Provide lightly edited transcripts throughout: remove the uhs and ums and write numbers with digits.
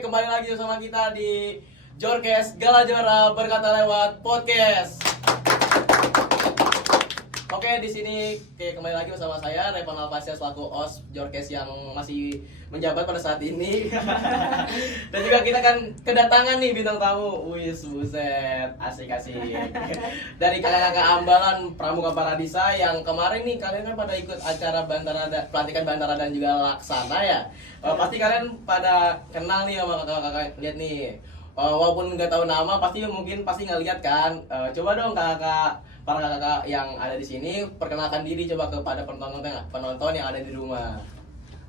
Kembali lagi sama kita di Jorkes Gala Juara berkata lewat podcast. Oke, di sini kembali lagi bersama saya Revan Alfasia selaku OS Jorkes yang masih menjabat pada saat ini. Dan juga kita kan kedatangan nih bintang tamu. Wis buset, asik-asik. Dari kakak-kakak Ambalan Pramuka Paradisa yang kemarin nih kalian kan pada ikut acara pelantikan Bantara dan juga Laksana ya. Pasti kalian pada kenal nih sama kakak-kakak, lihat nih. Walaupun nggak tahu nama pasti nggak lihat kan. Coba dong para kakak yang ada di sini perkenalkan diri coba kepada penonton yang ada di rumah.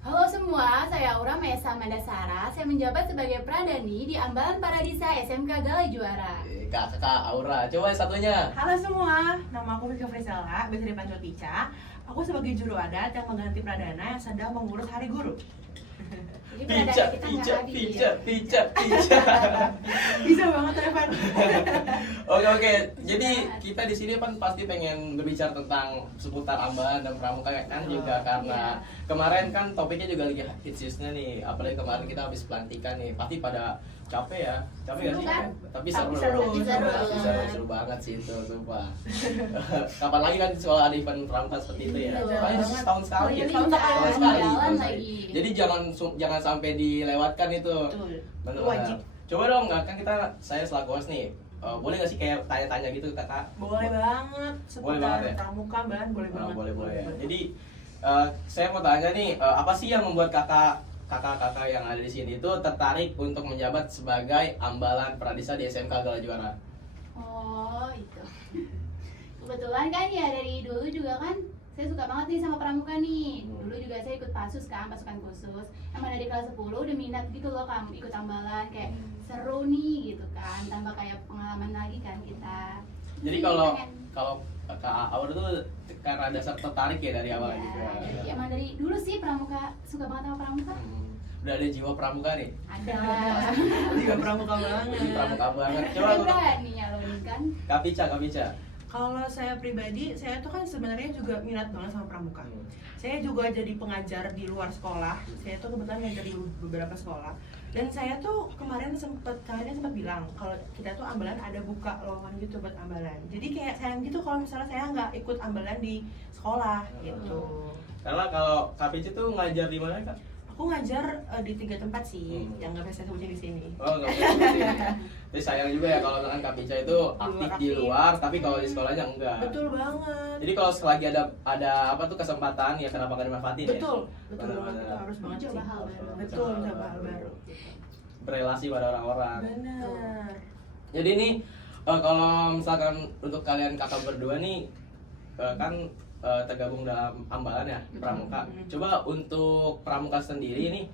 Halo semua, saya Aura Mesa Mandasara. Saya menjabat sebagai Pradani di Ambalan Paradisa SMK Gala Juara. Kakak Aura, coba satunya. Halo semua, nama aku Vika Frisela, biasa dipanggil Pica. Aku sebagai juru adat yang mengganti Pradana yang sedang mengurus Hari Guru. Jadi Pradana kita nggak hadir. Pica. Bisa banget Revan. Oke. Jadi kita di sini kan pasti pengen berbicara tentang seputar Ambalan dan Pramuka kan juga karena kemarin kan topiknya juga lagi hitsnya nih. Apalagi kemarin kita habis pelantikan nih. Pasti pada capek ya. Capek gak sih? Kan? Tapi seru banget sih itu, sumpah. Kapan lagi kan soal ada event Pramuka seperti itu ya? Paling setahun sekali. Jadi Setahun sekali. jalan lagi. Jadi jangan sampai dilewatkan itu. Betul. Bener. Wajib. Coba dong, kan saya selaku host nih. Boleh nggak sih kayak tanya-tanya gitu kakak? Boleh banget, Boleh banget ya? seputar Pramuka Ambalan boleh banget. Boleh. Jadi saya mau tanya nih, apa sih yang membuat kakak yang ada di sini itu tertarik untuk menjabat sebagai Ambalan Paradisa di SMK Gala Juara? Oh itu. Kebetulan kan ya dari dulu juga kan saya suka banget nih sama pramuka nih. Dulu juga saya ikut pasus kan, pasukan khusus. Emang dari kelas 10 udah minat gitu loh kamu ikut ambalan, kayak seru nih gitu kan. Tambah kayak pengalaman lagi kan kita. Jadi kalau Kak Aura tuh karena dasar tertarik ya dari awal ya, juga. jadi emang dari dulu sih pramuka, suka banget sama pramuka. Udah ada jiwa pramuka nih. Ada. Juga Pramuka banget. Pramuka banget. Coba Saya untuk berani nyalonin kan. Kak Pica. Kalau saya pribadi, saya tuh kan sebenarnya juga minat banget sama Pramuka. Saya juga jadi pengajar di luar sekolah. Saya tuh kebetulan ngajar di beberapa sekolah. Dan saya tuh kalian sempat bilang kalau kita tuh Ambalan ada buka lowongan gitu buat Ambalan. Jadi kayak sayang gitu kalau misalnya saya nggak ikut Ambalan di sekolah gitu. Karena kalau Kak Pica tuh ngajar di mana Kak? Aku ngajar di 3 tempat sih, yang nggak bisa saya sebutin di sini. Oh, nggak boleh. Jadi sayang juga ya kalau kan Kak Pica itu aktif di luar, tapi kalau di sekolahnya enggak. Betul banget. Jadi kalau selagi ada apa tuh kesempatan ya kenapa nggak dimanfaatin ya? Betul Benar-benar. banget, itu harus banget Coba sih. hal baru. Betul, coba hal baru. Berelasi pada orang-orang. Benar. Jadi ini kalau misalkan untuk kalian kakak berdua nih kan tergabung dalam Ambalan ya, Pramuka. Coba untuk Pramuka sendiri nih,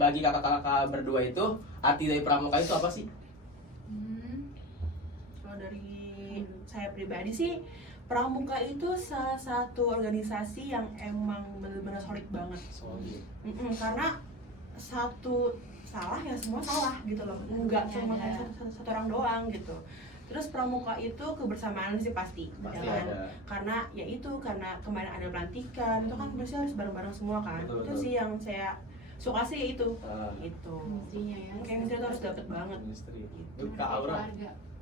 bagi kakak-kakak berdua itu arti dari Pramuka itu apa sih? Kalau dari saya pribadi sih, Pramuka itu salah satu organisasi yang emang benar-benar solid banget. Karena satu salah ya semua salah gitu loh, nggak cuma satu orang doang gitu. Terus Pramuka itu kebersamaan sih pasti ya kan? Karena kemarin ada pelantikan itu kan biasanya harus bareng-bareng semua kan. Itu sih yang saya suka sih itu gitu. Industrinya ya. Chemistry itu harus dapet banget. Itu Kak Aura.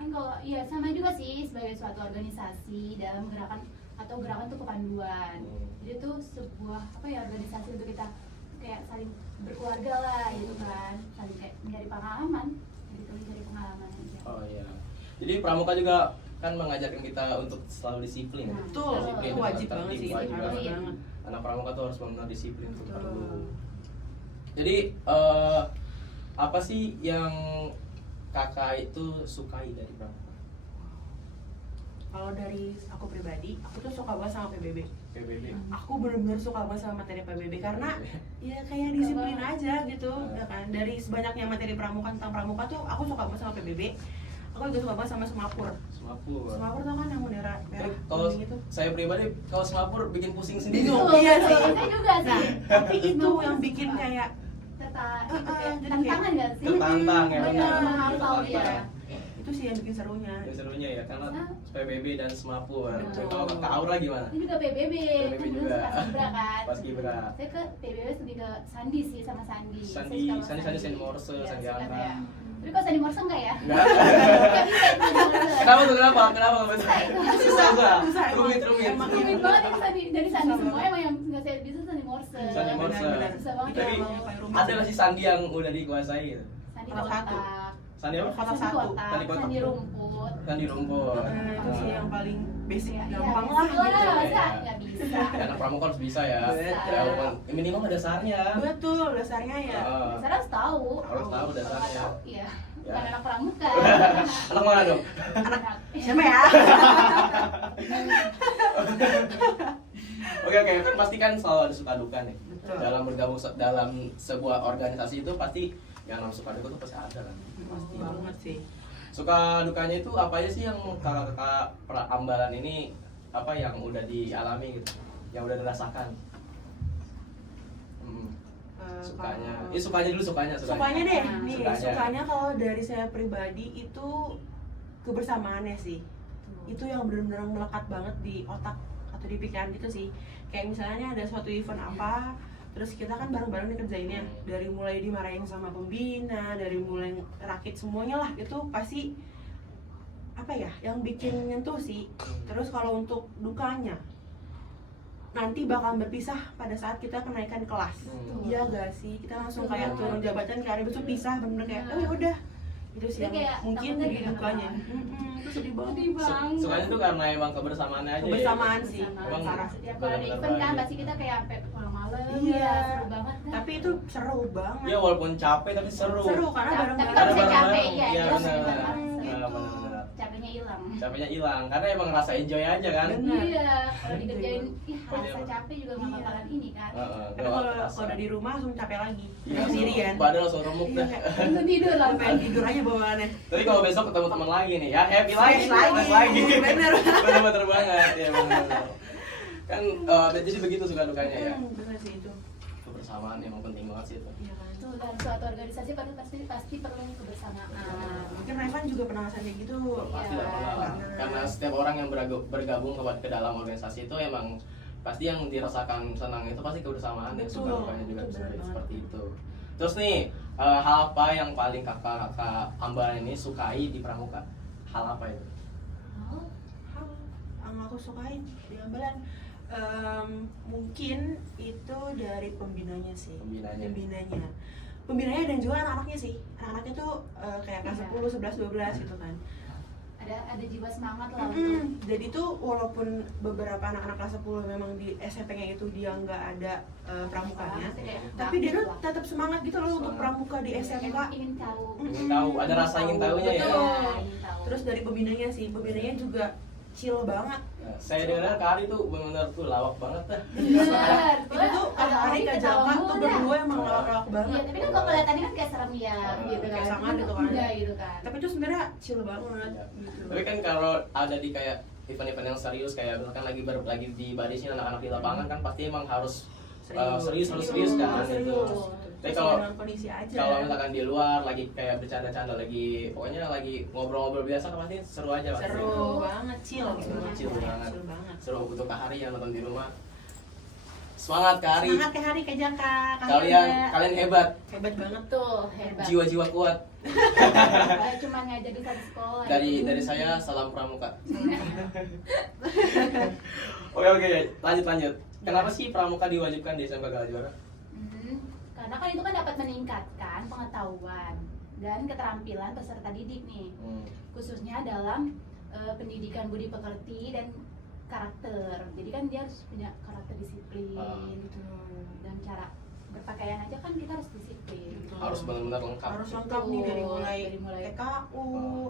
Kan kalau iya sama juga sih sebagai suatu organisasi dalam gerakan tuh kepanduan. Jadi itu sebuah organisasi untuk kita kayak saling berkeluarga lah gitu kan, saling kayak mencari pengalaman gitu, mencari pengalaman aja. Oh iya. Jadi Pramuka juga kan mengajarkan kita untuk selalu disiplin. Betul, Disiplin itu dan wajib tertib, banget sih, wajib harus banget. banget. Anak Pramuka tuh harus benar disiplin untuk Betul. perlu. Jadi apa sih yang kakak itu sukai dari Pramuka? Kalau dari aku pribadi, aku tuh suka banget sama PBB. PBB. Aku benar-benar suka banget sama materi PBB karena ya kayak disiplin aja gitu, ya kan. Dari sebanyaknya materi pramuka tentang pramuka tuh aku suka banget sama PBB. Aku juga suka banget sama Semapur. Semapur tuh kan yang bendera merah Kalau kuning itu. saya pribadi kalau Semapur bikin pusing sendiri. Bingung. Betul, Iya betul. sih. Saya juga Nah, sih. tapi itu yang bikin kayak Kayak jadi tantangan nggak sih? Tertantang ya, Benar, benar. menghafal ya. Itu sih yang bikin serunya. Yang serunya ya, karena Nah. PBB dan SMAPU. Betul. Kalau Kak Aura gimana? Ini juga PBB, PBB kan dulu juga. pas Kibra kan. Pas Kibra. Saya ke PBB lebih ke Sandi sih, sama Sandi. Sandi, Saya suka sama Sandi Morse, Iya, Sandi suka Angka. kayak. Tapi kok Sandi Morse enggak ya? Enggak. Enggak bisa itu Sandi Morse. Kenapa tuh? Kenapa? Kenapa? Susah itu. Susah. Susah, Rumit. emang. Rumit banget ini Sandi, dari Sandi Susah semua banget. emang yang nggak saya bisa Sandi Morse. Sandi Morse. Benar-benar. Susah banget Itu Tapi ya. emang yang paling rumit. ada nggak sih Sandi yang udah dikuasai gitu? Sandi Salah satu. kotak. Sandi apa? Kotak Sandi satu. kotak, Sandi kotak. Sandi rumput. Sandi rumput. Itu sih yang paling basic, Iya, gampang iya, lah basic gitu. masa ya. nggak bisa. Ya, anak pramuka harus bisa ya. Betul. Ya, minimal ada dasarnya. Betul, dasarnya ya. Saya harus tahu. Harus tahu Kalau dasarnya. nggak tahu, iya. Ya. Bukan anak pramuka. Anak mana dong? Anak Siapa ya? Oke, kan pasti kan selalu ada suka duka nih. Betul. Dalam bergabung dalam sebuah organisasi itu pasti yang namanya suka duka itu pasti ada kan. Pasti banget sih. Suka dukanya itu apa aja sih yang kakak-kakak Ambalan ini apa yang udah dialami gitu, yang udah dirasakan? Sukanya, ini sukanya dulu sukanya. Sukanya deh, nih Sukanya. sukanya kalau dari saya pribadi itu kebersamaannya sih. Itu yang benar-benar melekat banget di otak atau di pikiran gitu sih. Kayak misalnya ada suatu event apa, terus kita kan bareng-bareng dikerjainnya. Dari mulai dimarahin sama pembina, dari mulai rakit semuanya lah, itu pasti apa ya, yang bikin nyentuh sih. Terus kalau untuk dukanya, nanti bakal berpisah pada saat kita kenaikan kelas. Iya gak sih? Kita langsung kayak turun jabatan ke hari besok pisah, bener-bener kayak, oh ya udah. Itu sih Jadi yang kayak mungkin takutnya jadi juga dukanya. kenapa? Itu sedih banget. Sedih banget. Sukanya tuh karena emang kebersamaannya aja. Kebersamaan ya? sih, Emang parah. Setiap kali ada benar-benar event kan bahagia. pasti kita kayak sampai pulang malam. Iya. Ya, seru banget kan. Tapi itu seru banget. Ya walaupun capek tapi seru. Seru karena Tapi bareng-bareng. kalau saya Bareng-bareng. capek ya, Iya, jelas benar. banget. Gitu. Benar-benar. Capeknya hilang. Capeknya hilang karena emang ngerasa enjoy aja kan. Benar. Iya, kalau dikerjain, ih rasa Iya. capek juga nggak Iya. bakalan ini kan. Tapi kalau udah di rumah langsung capek lagi. Iya, Sendirian. badan langsung remuk Iya, dah. kayak, Langsung tidur lah. pengen tidur aja bawaannya. Tapi kalau besok ketemu teman lagi nih ya happy lagi, Fresh lagi. Bener. bener banget ya bener. Kan jadi begitu suka dukanya ya. Bener sih itu. Kebersamaan emang penting banget sih itu. Iya kan. Tuh, dalam suatu organisasi pasti perlu kebersamaan. Mungkin Revan juga pernah ngerasain kayak gitu. Pasti lah pernah lah. Karena setiap orang yang bergabung ke dalam organisasi itu emang pasti yang dirasakan senang itu pasti kebersamaan ya, suka Betul, dukanya juga itu benar banget. seperti itu. Terus nih hal apa yang paling kakak Ambalan ini sukai di Pramuka? Hal apa itu? Oh, Hal yang aku sukain di Ambalan, mungkin itu dari pembinanya sih. Pembinanya dan juga anak-anaknya sih. Anak-anaknya tuh kayak kelas 10, 11, 12 gitu kan. ada jiwa semangat lah untuk Jadi tuh walaupun beberapa anak-anak kelas 10 memang di SMP-nya itu dia nggak ada pramukanya, tapi dia tuh tetap semangat gitu loh untuk pramuka di SMK. ingin tahu. Ingin tahu, ada rasa ingin tahunya ya. Betul. Ingin tahu. Terus dari pembinanya sih, pembinanya juga chill banget. Nah, saya dengar Kak Ari tuh benar-benar tuh lawak banget dah. Bener, Itu tuh Kak Ari, Kak Jaka tuh berdua emang lawak-lawak Iya, banget. tapi kan kalau kelihatannya kan kayak serem ya, gitu kan. Kayak sama gitu kan. Iya, gitu kan. Tapi itu sebenarnya chill banget Iya. gitu. Tapi kan kalau ada di kayak event-event yang serius kayak misalkan lagi dibarisin anak-anak di lapangan kan pasti emang harus serius kan gitu. Tapi kalau dengan kondisi aja. misalkan di luar lagi kayak bercanda-canda lagi pokoknya lagi ngobrol-ngobrol biasa kan pasti seru aja pasti. seru banget, chill gitu. Chill banget. Chill banget. Seru untuk Kak Ari yang nonton di rumah. Semangat Kak Ari. Semangat Kak Hari, Kak Jaka, Kak Kalian Hilda. kalian hebat. Hebat banget. Tuh, hebat. Jiwa-jiwa kuat. Padahal cuma ngajar di satu sekolah. Dari saya salam pramuka. Oke, lanjut. Kenapa sih pramuka diwajibkan di SMK Gala Juara? Karena kan itu kan dapat meningkatkan pengetahuan dan keterampilan peserta didik nih, khususnya dalam pendidikan budi pekerti dan karakter. Jadi kan dia harus punya karakter disiplin gitu. Dan cara berpakaian aja kan kita harus disiplin. Harus benar-benar lengkap. Harus lengkap nih dari mulai Dari mulai TKU,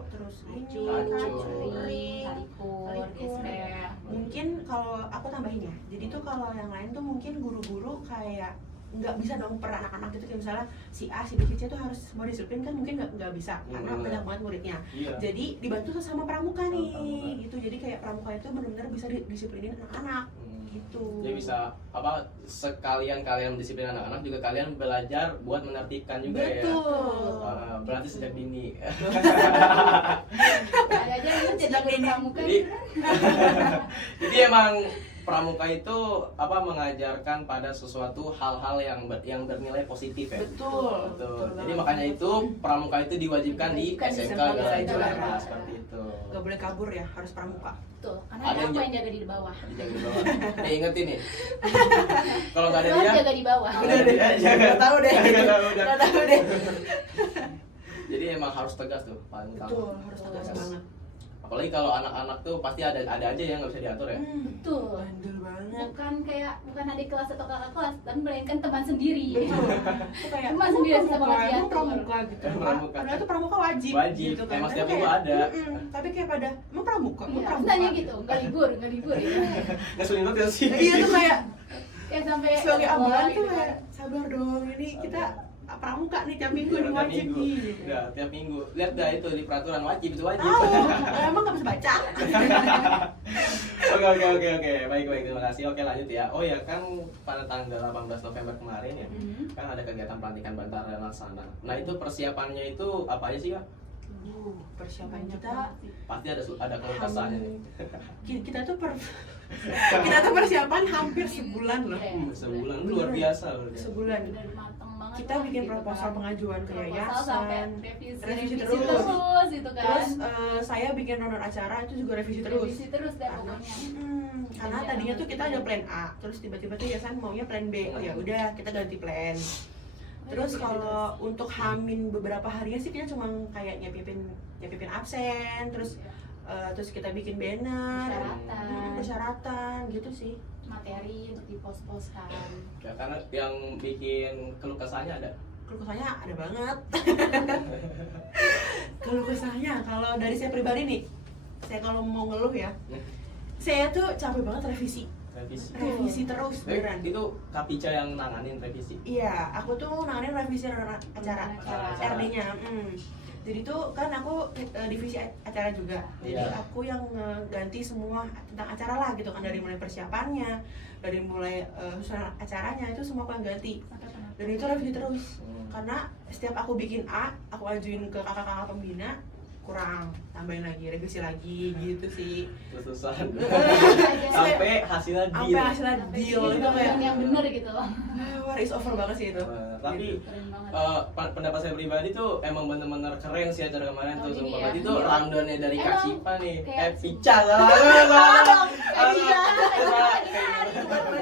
terus ini, Acur. ring, Talikur, gesper. Mungkin kalau aku tambahin ya, jadi tuh kalau yang lain tuh mungkin guru-guru kayak nggak bisa dong per anak-anak gitu, kayak misalnya si A, si B, si C tuh harus semua disiplin kan mungkin nggak bisa karena banyak banget muridnya. Iya. Jadi dibantu sama pramuka nih, Pramuka. gitu. Jadi kayak pramuka itu benar-benar bisa disiplinin anak-anak gitu. Jadi bisa sekalian kalian disiplin anak-anak juga kalian belajar buat menertibkan juga ya. Betul. berarti sejak dini. Ada aja lu jadi guru pramuka Jadi- gitu kan. Jadi emang pramuka itu apa mengajarkan pada sesuatu hal-hal yang bernilai positif ya. Betul. Betul. Jadi makanya itu pramuka itu diwajibkan di Diwajibkan di SMK SMK Gala Gala Juara Juara. seperti itu. Gak boleh kabur ya, harus pramuka. Tuh, karena Ada ada yang aku ja- yang jaga di bawah. Dijaga di bawah. Nih ingetin nih. Kalau nggak ada Lu dia, jaga di bawah. udah deh. Gak tahu deh. Nggak tahu, udah. Gak tahu deh. Jadi emang harus tegas tuh paling utama. Betul, harus tegas banget. Apalagi kalau anak-anak tuh pasti ada aja yang nggak bisa diatur ya. Betul. Bandel banget. Bukan adik kelas atau kakak kelas, tapi melainkan teman sendiri. Betul. Itu kayak Teman sendiri susah banget emang diatur. pramuka gitu. Pramuka. Padahal itu pramuka wajib. Wajib. Gitu kan. Emang Tapi setiap kayak, minggu ada. Tapi kayak pada emang pramuka, emang Iya, pramuka. tanya gitu, nggak libur ya. Ngeselin banget ya sih. Iya tuh kayak Kayak sampai sebagai sekolah ambulan gitu tuh kan. kayak sabar dong, ini kita pramuka nih tiap minggu Iya, nih tiap wajib minggu. nih. gitu. Udah, tiap minggu. Lihat dah itu di peraturan wajib itu wajib. Tahu, emang gak bisa baca. Oke. Baik. Terima kasih. Oke, lanjut ya. Oh ya, kan pada tanggal 18 November kemarin ya. Kan ada kegiatan pelantikan Bantara Laksana. Nah, itu persiapannya itu apa aja sih, Kak? Persiapan Banyak kita banget sih. Pasti ada keluh kesahnya nih. kita tuh kita tuh persiapan hampir sebulan loh. Iya. Sebulan luar biasa loh. Sebulan. Bener mateng banget Kita lah, bikin gitu proposal kan. pengajuan ke Proposal sampai yayasan. revisi Revisi terus gitu kan. Terus saya bikin rundown acara itu juga revisi terus. Revisi terus deh Karena, pokoknya. karena Iya. tadinya tuh kita ada plan A, terus tiba-tiba tuh yayasan maunya plan B. Oh ya udah, kita ganti plan. Terus kalau untuk hamin beberapa harinya sih kita cuma kayak nyapipin absen, terus kita bikin banner, persyaratan gitu sih. Materi untuk dipos-poskan. Ya, karena yang bikin keluh kesahnya ada. Keluh kesahnya ada banget. Keluh kesahnya kalau dari saya pribadi nih, saya kalau mau ngeluh ya, saya tuh capek banget revisi terus beneran. Itu Kapica yang nanganin revisi. Iya, aku tuh nanganin revisi acara Acara. RD-nya. Jadi tuh kan aku divisi acara juga. Jadi Iya. aku yang ganti semua tentang acara lah gitu kan, dari mulai persiapannya, dari mulai susunan acaranya itu semua aku yang ganti. Dan itu revisi terus. Karena setiap aku bikin A, aku ajuin ke kakak-kakak pembina, kurang, tambahin lagi, revisi lagi gitu sih. Terus-terusan. Aja. Sampai hasilnya Sampai deal. hasilnya deal itu kayak yang bener gitu. war is over banget sih itu. Tapi Keren banget. pendapat saya pribadi tuh emang bener-bener keren sih acara kemarin tuh. Oh, Sumpah gini banget ya? itu rundownnya dari Kak Emang Cipa nih. kayak- Pica salah.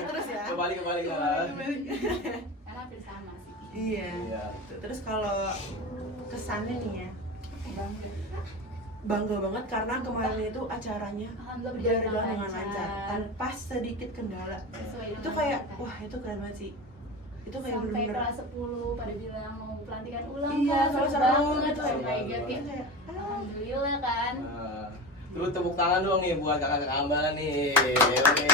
Terus ya. Kembali salah. Karena hampir sama sih. Iya. Iya. Terus kalau kesannya nih ya, bangga banget karena kemarin itu acaranya Alhamdulillah berjalan berjalan dengan lancar tanpa sedikit kendala. Sesuai Itu dengan kayak kita. wah itu keren banget sih. Itu kayak Sampai bener-bener kelas 10 pada bilang mau pelantikan ulang Iya, Kak, seru seru banget gitu. oh my god Iya, kayak kayak, alhamdulillah kan. Nah, Terus tepuk tangan dong nih buat kakak-kakak Ambalan nih. Oke.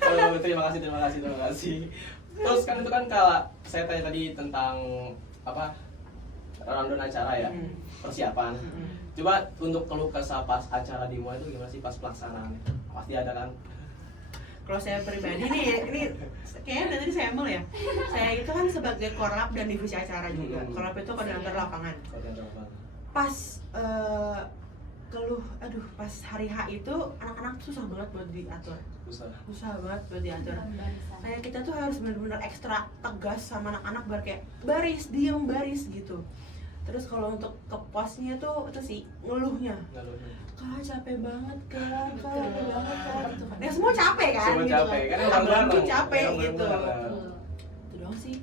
Oh, terima kasih. Terus kan itu kan kalau saya tanya tadi tentang apa rundown acara ya, persiapan. Coba untuk keluh kesah pas acara dimulai itu gimana sih pas pelaksanaannya? Pasti ada kan? Kalau saya pribadi nih, ini kayaknya dari tadi saya ya. Saya itu kan sebagai korlap dan divisi acara juga. Korlap itu koordinator lapangan. Pas pas hari H itu anak-anak susah banget buat diatur. Susah banget buat diatur. Kayak kita tuh harus benar-benar ekstra tegas sama anak-anak biar kayak baris, diem, baris gitu. Terus kalau untuk ke posnya tuh itu sih ngeluhnya. Kak capek banget kak, capek banget kak. Ya semua capek kan? Semua gitu capek kan yang Abang tuh bareng. capek Yang gitu. bareng. Itu doang sih.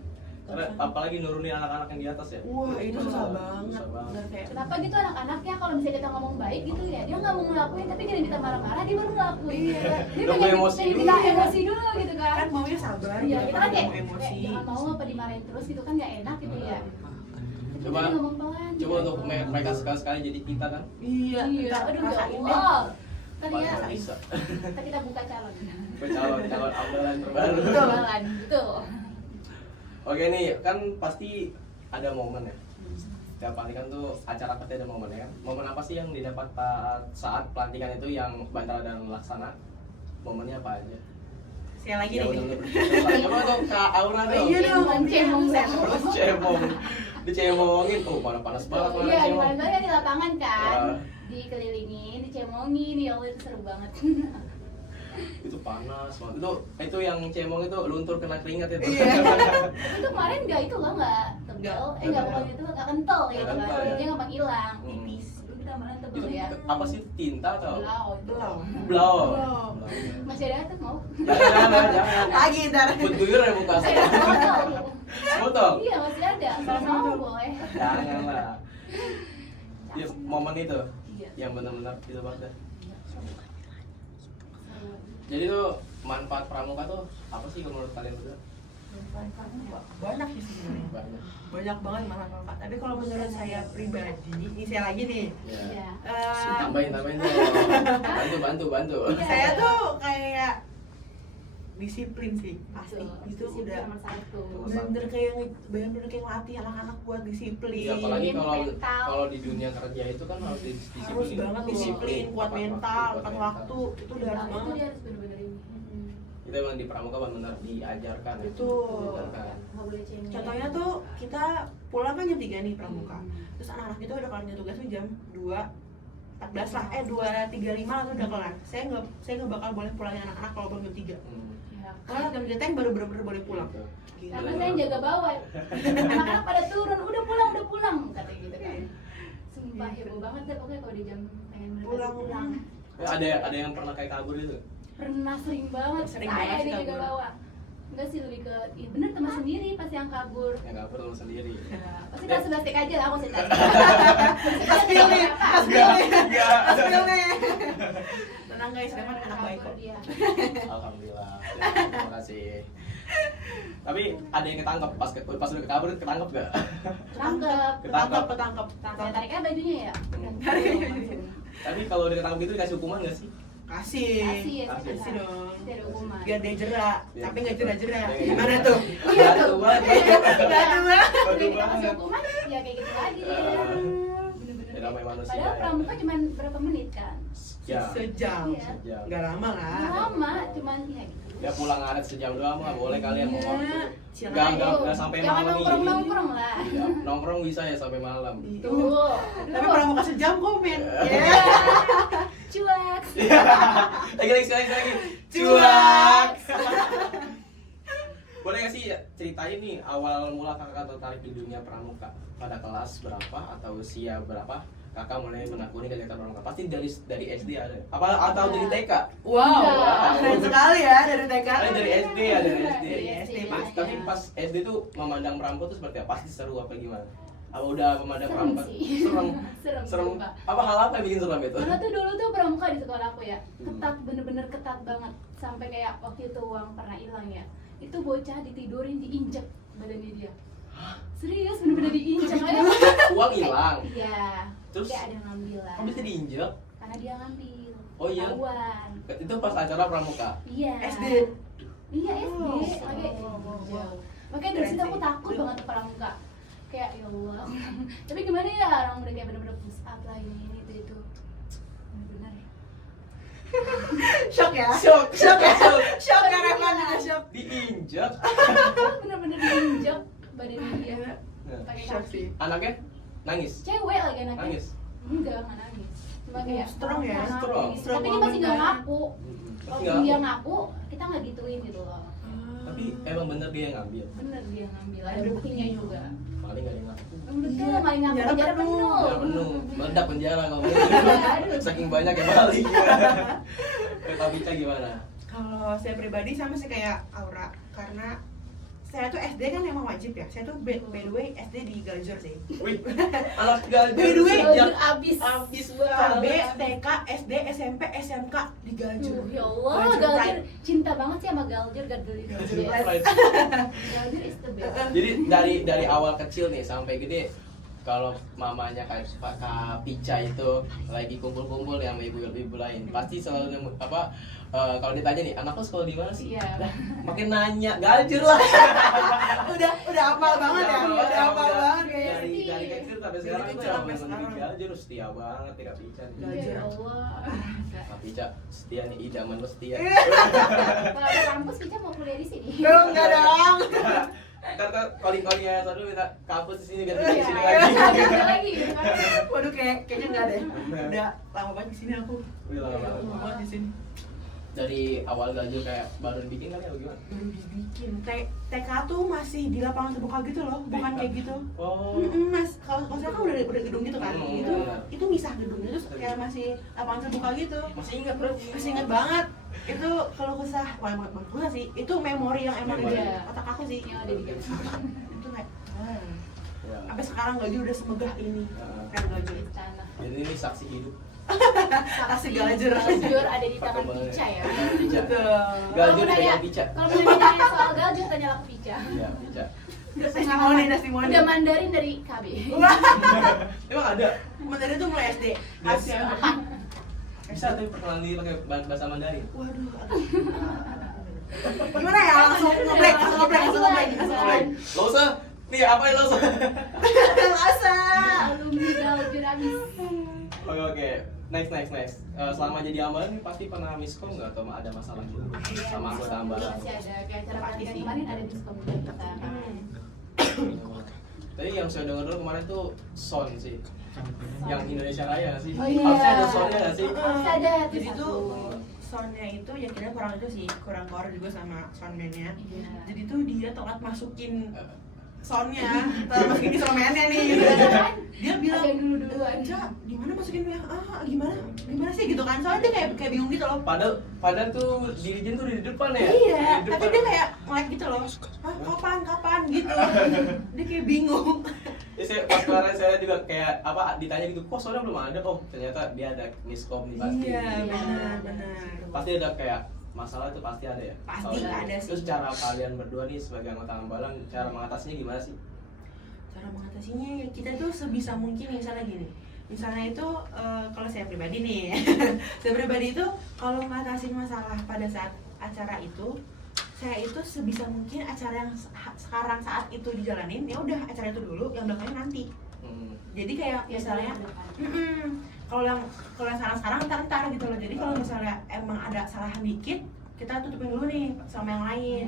Karena apalagi nurunin anak-anak yang di atas ya. Wah itu susah Susah banget. banget. Bener kayak Kenapa gitu anak-anaknya kalau misalnya kita ngomong baik gitu ya dia nggak mau ngelakuin tapi giliran kita marah-marah dia baru ngelakuin. Iya. Dia Nunggu pengen emosi pengen dulu. kita emosi dulu gitu kan. kan maunya sabar, Iya kita kan kayak mau emosi. jangan mau apa dimarahin terus gitu kan nggak enak gitu ya. Coba- Kita ngomong pelan. Coba untuk mereka sekali-sekali jadi kita kan. Iya, Iya, ntar aduh ya rasain deh. Allah. Tadi Paling ya, nggak bisa. kita buka calon. Calon Ambalan terbaru. Jalan, betul. Oke nih, kan pasti ada momen ya. Setiap pelantikan tuh acara pasti ada momen ya. Momen apa sih yang didapat saat pelantikan itu yang Bantara dan Laksana? Momennya apa aja? Saya lagi Ya, nih. bener-bener. Coba dong Kak Aura dong. Iya dong. Cemong Terus cemong, dicemongin, panas banget mana Iya, cemong. gimana kan di lapangan kan, Ah. dikelilingin, dicemongin, ya Allah itu seru banget. Itu panas banget. Itu yang cemong itu luntur kena keringat itu. Iya. Tapi itu kemarin nggak itu loh, nggak tebel, nggak bukan itu nggak kental gitu Nggak kan, kental, ya. dia gampang hilang, Hmm. tipis. Itu kita malah tebel Itu ya. apa sih, tinta atau Belau itu. Belum. blau? Belum. Masih ada tuh mau? Jangan. Lagi ntar. Buat guyur ya buka. Saya potong. Potong. Iya masih ada, kalau mau boleh. Jangan lah. Ya, momen itu Iya. yang benar-benar itu banget. Jadi tuh manfaat pramuka tuh apa sih menurut kalian berdua? Banyak sih sebenarnya. Banyak. Banyak banget manfaat. Tapi kalau menurut saya pribadi, ini saya lagi nih. Ya. Iya. eh, Tambahin tuh. Bantu. saya tuh kayak disiplin sih pasti Betul. itu Disiplin udah nomor satu. bener-bener kayak ngelatih anak-anak buat disiplin. Iya, apalagi Mental. kalau di dunia kerja itu kan harus disiplin. Harus banget disiplin, kuat mental, tepat waktu, itu udah harus Itu banget. dia harus bener-bener ini. Itu emang di pramuka benar-benar diajarkan. ya. Betul. Diajarkan. Nggak boleh cengeng. Contohnya tuh kita pulang kan jam 3 nih pramuka. Terus anak-anak itu udah kelar tugas tuh jam 2:14 lah, 2:35 lah tuh udah kelar. Saya nggak bakal boleh pulangin anak-anak kalau baru jam 3. Ya. Kalau jam 3 baru bener-bener boleh pulang. Gitu. Gitu. Karena saya yang jaga bawah. Anak-anak pada turun, udah pulang, kata gitu kan. Sumpah heboh banget deh pokoknya kalau di jam pengen mereka Pulang. Ada yang pernah kayak kabur itu? Pernah sering banget. Sering Saya banget yang jaga kabur. bawah. Enggak sih lebih ke, ya bener teman sendiri pas yang kabur. Yang kabur teman sendiri. Pasti kelas 11 TK aja lah aku cerita. Pas spill nih, pas spill nih, Enggak. pas spill nih. Tenang guys, Revan anak baik kok. Dia. Alhamdulillah. Ya, terima kasih. Tapi ada yang ketangkep pas udah kabur ketangkep gak? Tangkep. Ketangkep. Saya tariknya bajunya ya. Tapi kalau udah ketangkep gitu dikasih hukuman gak sih? Kasih. Kasih ya, Kasih. Kasih dong. Pasti ada hukuman. Biar dia jerak, Biar tapi nggak jerak-jerak. Iya. Gimana tuh? Iya Batu tuh. banget. Batu banget. Batu Udah kita kasih banget. hukuman, ya kayak gitu lagi dia. Bener-bener. Ya, namanya manusia. Padahal Ya. pramuka cuma berapa menit kan? Ya. Sejam. Iya. Sejam. Nggak lama lah. Nggak lama, cuman ya gitu. Ya pulang ngaret sejam doang nggak boleh kalian mau Iya. Chill Nggak sampai Jangan malam nih. nongkrong-nongkrong lah. Iya, nongkrong bisa ya sampai malam. Tuh. Tapi pramuka sejam komen. Iya. Ya. Cuek. Lagi. Cuak. Boleh nggak sih ceritain nih awal mula kakak tertarik di dunia pramuka? Pada kelas berapa atau usia berapa kakak mulai menekuni kegiatan pramuka? Pasti dari SD ada. Apa atau dari TK? Wow, Enggak. keren sekali ya dari TK. Dari SD ya, dari SD. Dari SD, Tapi pas SD tuh memandang pramuka tuh seperti apa? Pasti seru apa gimana? Apa udah memandang Serem pramuka? sih. Serem. Serem Serem. juga. Apa hal apa yang bikin serem itu? Karena tuh dulu tuh pramuka di sekolah aku ya, ketat, bener-bener ketat banget. Sampai kayak waktu itu uang pernah hilang ya, itu bocah ditidurin, diinjek badannya dia. Serius, bener-bener diinjek aja. Uang hilang. Iya. Terus? Dia ada yang ngambil lah. Kok bisa diinjek? Karena dia ngambil. Oh iya? Ketahuan. Itu pas acara pramuka. Iya. SD. Iya SD. Oh, Makanya wow. makanya dari situ aku takut banget ke pramuka. Kayak ya Allah. Tapi gimana ya orang udah kayak bener-bener push up lah ini itu. Bener-bener. Shock ya? Shock. Shock ya? Shock ya Revan juga shock. Diinjek. Bener-bener diinjek badannya dia. Nah, Pakai Shock kaki. sih. anaknya nangis. Cewek lagi anaknya. Nangis. Enggak nangis. Cuma kayak Strong ya? "Mama, Strong. nangis." Strong Tapi dia masih nggak banget. ngaku. Pasti Kalau nggak dia apa. ngaku, kita nggak gituin gitu loh. Tapi emang bener dia yang ngambil. Bener dia ngambil. Ada Ada buktinya buktinya. juga. Paling nggak ada yang ngaku. Betul, maling ngaku Penjara penjara penuh. penuh. Ya penuh, meledak penjara kamu. Aduh. Saking banyak yang balik. Kak Bica gimana? Kalau saya pribadi sama sih kayak Aura, karena saya tuh SD kan emang wajib ya. Saya tuh by the way SD di Galjur sih. Wih, anak gagal. By the way, Galjur abis. Abis KB, TK, SD, SMP, SMK di Galjur. Aduh, ya Allah, Galjur Galjur Pride. cinta banget sih sama Galjur, Galjur itu. Galjur Yes. Pride. Galjur is the best. Jadi dari awal kecil nih sampai gede, kalau mamanya kayak Kak Pica itu lagi kumpul-kumpul yang ibu-ibu lain, pasti selalu kalau ditanya nih, anak lo sekolah di mana sih? Iya. Lah, makin nanya, Galjur lah. Udah hafal banget ya. Udah hafal banget kayaknya. Dari kecil sampai Jadi sekarang itu tuh sampai yang sekarang. Galjur setia banget ya Kak Pica. Ya Allah. Kak Pica setia nih, idaman lo setia. Kalau di kampus kita mau kuliah di sini. Enggak dong. Ntar calling-callingnya Sadu minta kampus di sini biar kita di Iya. sini lagi. Ada lagi gitu kan. Waduh, kayaknya enggak deh. Udah lama banget di sini aku. Wih, lama banget. Lama banget di sini. Dari awal Galjur kayak baru bikin kali atau gimana? Baru dibikin. TK tuh masih di lapangan terbuka gitu loh, bukan kayak gitu. Oh. Mas, kalau saya kan udah gedung gitu kan, Hmm. itu misah gedungnya terus kayak masih lapangan terbuka gitu. Masih ingat bro? Masih inget banget. Itu kalau kesah, bukan kesah sih, itu memori yang emang Memori. di otak aku sih. Yang ada di game. Itu kayak, Ya. sampai sekarang Galjur udah semegah ini. Kan Galjur. Istana. Jadi ini saksi hidup. Kasih Galjur. Galjur ada di tangan Pakai Pica ya. Pica. Betul. Galjur Kalau mau pegang nanya- Pica. Kalau mau nanya soal Galjur tanyalah ke Pica. Iya, Pica. Testimoni. Udah Mandarin dari KB. Emang ada? Mandarin tuh mulai SD. Yes. Asia. Bisa tapi perkenalan diri pakai bahasa Mandarin. Waduh, aduh. Gimana ya? Langsung ngeblek. Lo usah, nih apa yang lo usah? Asa. Alumni Galjur abis. Oke. Next. Selama jadi ambalan nih pasti pernah miskom nggak atau ada masalah gitu sama anggota ambalan? Masih ada kayak acara pelatihan kemarin ada diskom kita. Tadi yang saya dengar dulu kemarin tuh Son sih, yang Indonesia Raya nggak sih? Oh, iya. Harusnya ada Sonnya nggak sih? Harus ada tuh Jadi satu. tuh soundnya itu ya kira kurang itu sih, kurang core juga sama soundman-nya. Iya. Jadi tuh dia telat masukin soundnya, telat masukin instrumennya nih gitu kan. Dia bilang, Ada yang dulu-duluan. Cak, di mana masukin ya? Gimana sih gitu kan? Soalnya dia kayak bingung gitu loh. Padahal tuh dirijen tuh di depan ya. Iya, Di tapi depan. dia kayak nge-lag gitu loh. Hah, kapan gitu. Dia kayak bingung. Ya, pas kemarin saya juga kayak apa ditanya gitu, kok soalnya belum ada? Oh ternyata dia ada miskom nih pasti. Iya, benar. Pasti ada kayak masalah itu pasti ada ya. Pasti Soalnya. ada sih. Terus cara kalian berdua nih sebagai anggota ambalan, cara mengatasinya gimana sih? Cara mengatasinya ya kita tuh sebisa mungkin misalnya gini. Misalnya itu kalau saya pribadi nih, saya pribadi itu kalau ngatasin masalah pada saat acara itu, saya itu sebisa mungkin acara yang sekarang saat itu dijalanin ya udah acara itu dulu, yang belakangnya nanti. Jadi kayak Ya, misalnya, kalau yang sekarang ntar gitu loh. Jadi kalau misalnya emang ada salahan dikit, kita tutupin dulu nih sama yang lain.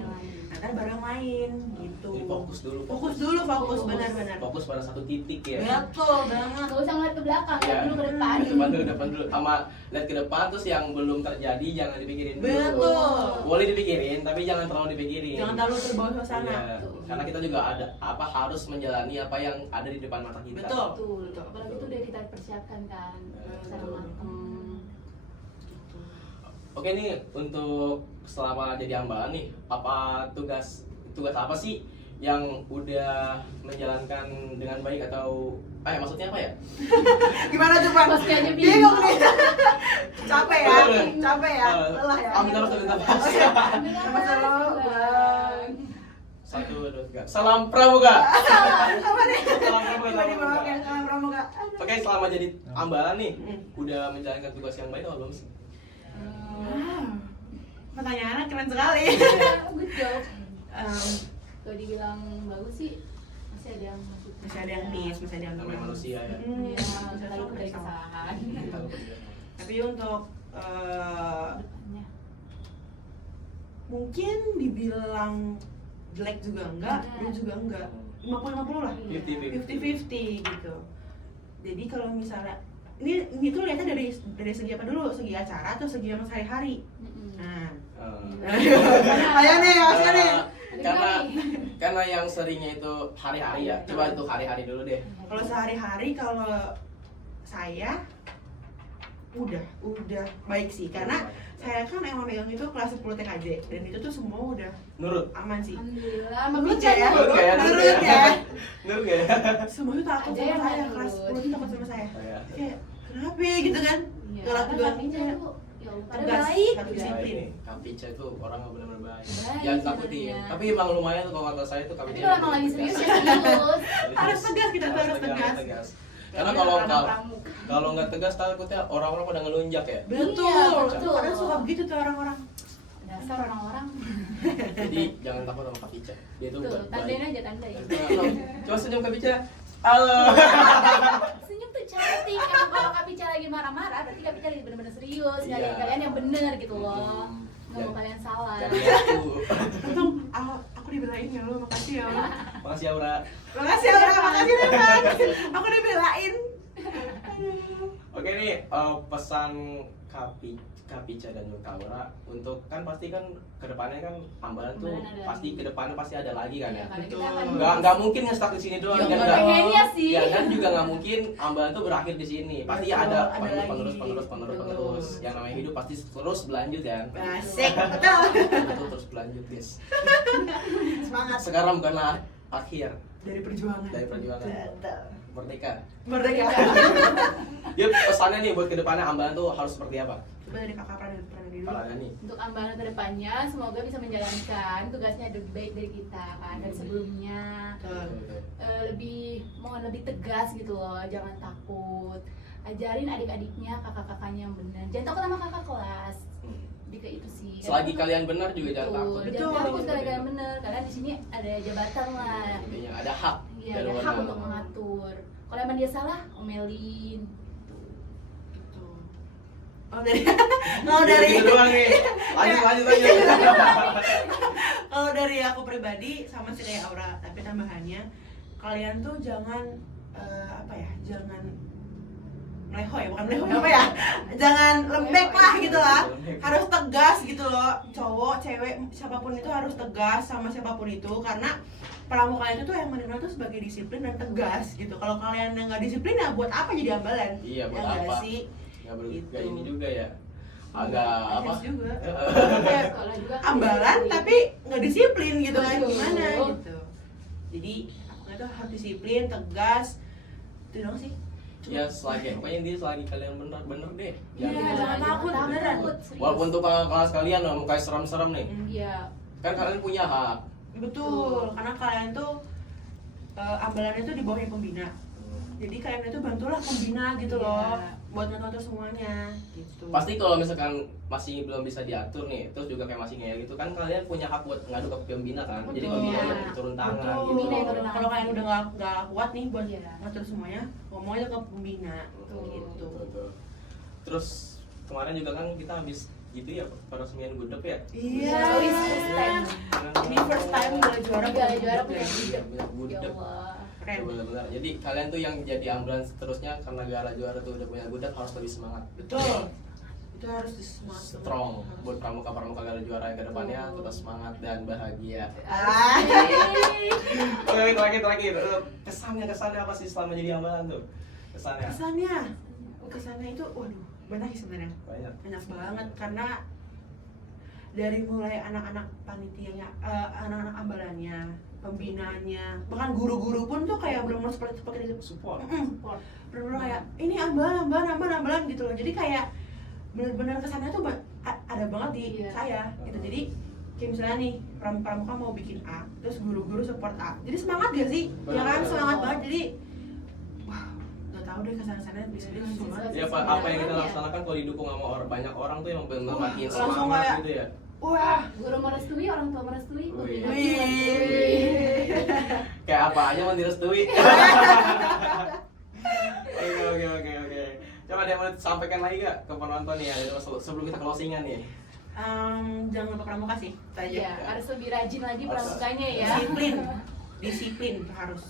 Ntar baru yang lain gitu. Jadi fokus dulu. Fokus benar-benar. Fokus pada satu titik ya. Betul banget. Nggak usah ngeliat ke belakang, Ya. lihat dulu ke depan. Depan dulu. Sama lihat ke depan terus yang belum terjadi jangan dipikirin dulu. Betul. Boleh dipikirin tapi jangan terlalu dipikirin. Jangan terlalu terbawa suasana. Iya. Karena kita juga ada harus menjalani apa yang ada di depan mata kita. Betul. Betul. Kalau gitu udah kita persiapkan kan secara matang. Oke nih untuk selama jadi ambalan nih apa tugas apa sih yang udah menjalankan dengan baik atau maksudnya apa ya? Gimana tuh Pak? Pasti aja Bingung bingung. nih. Capek ya, lelah ya. Amin terus minta pas. Satu, dua, tiga. Salam Pramuka. Apa nih? Salam Pramuka. Tiba-tiba kayak salam pramuka. Oke selama jadi ambalan nih udah menjalankan tugas yang baik atau belum sih? Pertanyaannya keren sekali. Good job. Em, Kalau dibilang bagus sih masih ada yang masih ada yang miss, masih ada yang Namanya manusia ya. Iya, Bisa kita lupa dari kesalahan. Tapi untuk Depannya. mungkin dibilang jelek juga enggak, Hmm. dia juga enggak. 50-50 lah. 50-50 gitu. Jadi kalau misalnya ini tuh lihatnya dari segi apa dulu? Segi acara atau segi yang sehari-hari? Nah, ayo nih. Karena yang seringnya itu hari-hari ya. Coba untuk hari-hari dulu deh. Kalau sehari-hari kalau saya udah baik sih karena saya kan emang megang itu kelas 10 TKJ dan itu tuh semua udah Nurut. aman sih. Alhamdulillah, Nurut makanya ya? Nurut ya? Nurut ya. Nurut ya? Semua itu takut Ada sama yang saya, nurut. kelas 10 itu takut sama saya. Saya. Kayak kenapa ya gitu kan? Iya, Galak karena juga. Kak Pica tuh ya pada Tegas, baik harus gitu. disiplin. Ini Kak Pica itu orang yang benar-benar baik. Baik Jangan takutin. sebenarnya. Tapi emang lumayan tuh kalau kata saya tuh Kak Tapi Pica. kalau emang lagi serius ya serius. Harus tegas, kita tuh harus tegas. Karena kalau nggak tegas takutnya orang-orang pada ngelunjak ya. Betul. betul. Kadang suka begitu tuh orang-orang. Dasar orang-orang. Jadi jangan takut sama Kak Pica. Dia tuh Tuh, baik. tandain aja tandain. Coba senyum Kak Pica. Halo. Senyum tuh cantik. Emang kalau Kak Pica lagi marah-marah, berarti Kak Pica lagi bener-bener serius. Iya. Kalian yang bener gitu loh. Nggak mau kalian salah. Jadi aku. Untung aku dibelain ya lo, makasih ya lo. Makasih Aura. Makasih Aura, makasih Revan. Aku dibelain. Oke nih, pesan Kapica dan juga Aura untuk kan pasti kan kedepannya kan Ambalan tuh Ambalan ada pasti lagi. kedepannya pasti ada lagi kan Iya, ya. karena kita Betul. akan Nggak mungkin nge-stuck di sini doang Ya, kan nggak nggak. pengennya sih. Ya kan juga nggak mungkin Ambalan tuh berakhir di sini. Pasti Betul, ada ada lagi. penerus. Yang namanya hidup pasti terus berlanjut kan. Asik, betul. Itu terus berlanjut guys. Semangat Sekarang bukanlah akhir dari perjuangan. dari perjuangan. Betul. Merdeka. Merdeka. Ya pesannya nih buat kedepannya Ambalan tuh harus seperti apa? Coba dari kakak Pradana dulu. Para Dani. untuk Ambalan kedepannya semoga bisa menjalankan tugasnya lebih baik dari kita kan dari sebelumnya. Betul. Mohon lebih tegas gitu loh, jangan takut. Ajarin adik-adiknya, kakak-kakaknya yang benar. Jangan takut sama kakak kelas. Jadi kayak itu sih. Selagi kalian benar juga jangan takut. Jangan Betul. takut karena kalian benar. Kalian di sini ada jabatan lah. Intinya ada hak. Iya, dari ada hak mana-mana. untuk mengatur. Kalau emang dia salah, omelin. Betul. Oh dari kalau dari Gitu doang nih. Lanjut. kalau dari aku pribadi sama sih kayak Aura, tapi tambahannya kalian tuh jangan apa ya, jangan melehoy, bukan melehoy apa ya, jangan lembek lah gitu lah, harus tegas gitu loh, cowok, cewek, siapapun itu harus tegas sama siapapun itu, karena pramuka itu tuh yang menilai tuh sebagai disiplin dan tegas gitu. Kalau kalian yang nggak disiplin ya buat apa jadi Ambalan? Iya, buat Ya nggak apa? sih? Nggak Gitu. ini juga ya. Agak apa? Tegas juga. Kayak sekolah juga kan Ambalan disiplin. tapi nggak disiplin gitu kan, Betul. gimana gitu. Jadi aku itu harus disiplin, tegas, itu dong sih. Ya selagi pokoknya dia selagi kalian bener deh. Iya, jangan takut, beneran. serius. Walaupun tuh kelas kalian loh kayak serem-serem nih. Iya. Kan kalian punya hak. Betul, karena kalian tuh Ambalan itu di bawahnya pembina. Jadi kalian itu bantulah pembina gitu loh, Iya. buat ngatur semuanya gitu. Pasti kalau misalkan masih belum bisa diatur nih, terus juga kayak masih ngeyel gitu kan kalian punya hak buat ngadu ke pembina kan. Jadi Betul. pembina Iya. yang turun tangan Betul. gitu. Pembina yang turun tangan. Kalau kalian udah nggak kuat nih buat Iya. ngatur semuanya, ngomongnya ke pembina gitu. Betul. Terus kemarin juga kan kita habis gitu ya peresmian gudeg ya. Iya. Wis, first time. Ini first time udah juara. Iya, juara punya Lagi. Iya, gudeg. punya Ya gudeg. Allah. Keren. Benar-benar. Jadi kalian tuh yang jadi Ambalan seterusnya karena gara juara tuh udah punya gudeg harus lebih semangat. Betul. Itu harus semangat. Strong buat pramuka gara juara yang kedepannya tetap semangat dan bahagia. Oke, terakhir. Kesannya apa sih selama jadi Ambalan tuh? Kesannya Kesannya itu, waduh, banyak sih sebenarnya. banyak. Banyak banget karena dari mulai anak-anak panitianya, anak-anak Ambalannya, pembinanya, bahkan guru-guru pun tuh kayak benar-benar seperti itu. Support. Support. Benar-benar kayak ini Ambalan gitu loh. Jadi kayak benar-benar kesannya tuh ada banget di Iya. saya gitu. Jadi kayak misalnya nih pramuka mau bikin A, terus guru-guru support A. Jadi semangat gak sih? Ya kan, Benar. semangat banget. Jadi wah, gak tahu deh kesan-kesannya bisa Iya, semangat. Ya apa, apa yang kita laksanakan kalau didukung sama banyak orang tuh yang benar Wah, makin langsung semangat kayak- gitu ya. Wah, Guru merestui, orang tua merestui, Wih. pembina Wih. merestui. Kayak apa aja mau direstui. Oke. Coba ada yang mau sampaikan lagi gak ke penonton nih ya sebelum kita closingan nih. jangan lupa pramuka sih, itu aja. Iya, harus lebih rajin lagi pramukanya ya. Disiplin harus.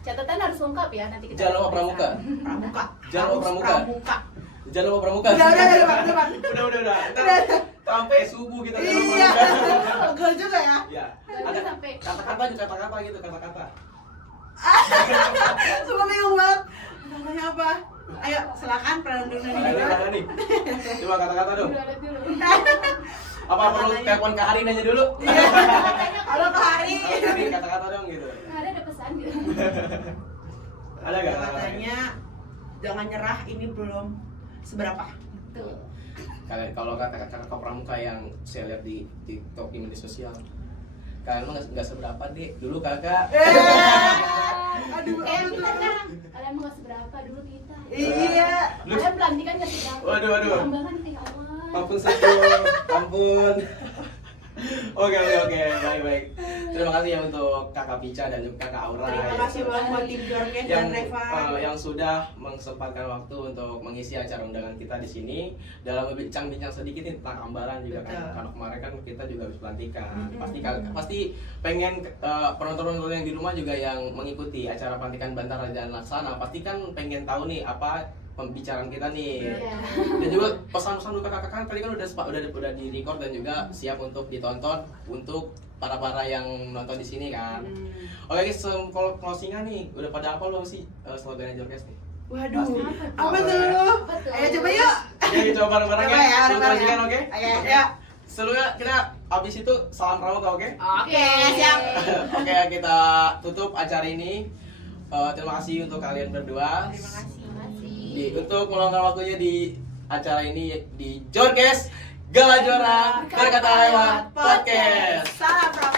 Catatan harus lengkap ya nanti kita. Jangan lupa pramuka. Pramuka. Jangan lupa Harus pramuka. Jangan lupa pramuka. Udah. Ntar sampai subuh kita jangan lupa Iya. pramuka. Pegel juga ya. Iya. Nggak Ada sampai. kata-kata gitu kata-kata. Sumpah bingung banget. Namanya apa? Ayo, silakan Pradana Kata-kata nih. Coba kata-kata dong. Udah lihat dulu. Apa perlu telepon ke Hari nanya dulu? Iya. Halo Kak Hari. Hari kata-kata dong gitu. Nah, ada pesan gitu. Ada gak kata-kata? Katanya jangan nyerah, ini belum seberapa. Tuh. Kalian kalau kata-kata pramuka yang saya lihat di TikTok di media sosial, kalian mah nggak seberapa deh. Dulu kakak. Aduh, Kita sekarang kalian mau nggak seberapa dulu kita. Iya. Kalian pelantikan nggak seberapa. Waduh. Ambalan ya Allah. Ampun satu, ampun. Oke, baik. Terima kasih ya untuk Kakak Pica dan juga Kakak Aura. Terima kasih banget buat tim Jorkes yang dan Reva. yang sudah mengsempatkan waktu untuk mengisi acara undangan kita di sini dalam berbincang-bincang sedikit nih tentang Ambalan juga kan. Betul. Karena kemarin kan kita juga habis pelantikan. Mm-mm. Pasti pengen penonton-penonton yang di rumah juga yang mengikuti acara pelantikan Bantara dan Laksana pasti kan pengen tahu nih apa pembicaraan kita nih. Iya. Dan juga pesan-pesan untuk kakak-kakak tadi kan udah di record dan juga siap untuk ditonton untuk para yang nonton di sini kan. Oke guys, kalau closingan nih udah pada apa lo sih slogan Jorkes nih? Waduh, Pasti. apa tuh? Betul. Ayo coba yuk. Oke, coba bareng-bareng Coba ya, ya. Lu bareng-bareng closingan ya. oke? Ayo, ya. Sebelumnya kita abis itu salam pramuka oke? Oke, siap. Oke, kita tutup acara ini. Terima kasih untuk kalian berdua. Terima kasih. Untuk meluangkan waktunya di acara ini di Jorkes Gala Juara berkata lewat podcast. Salam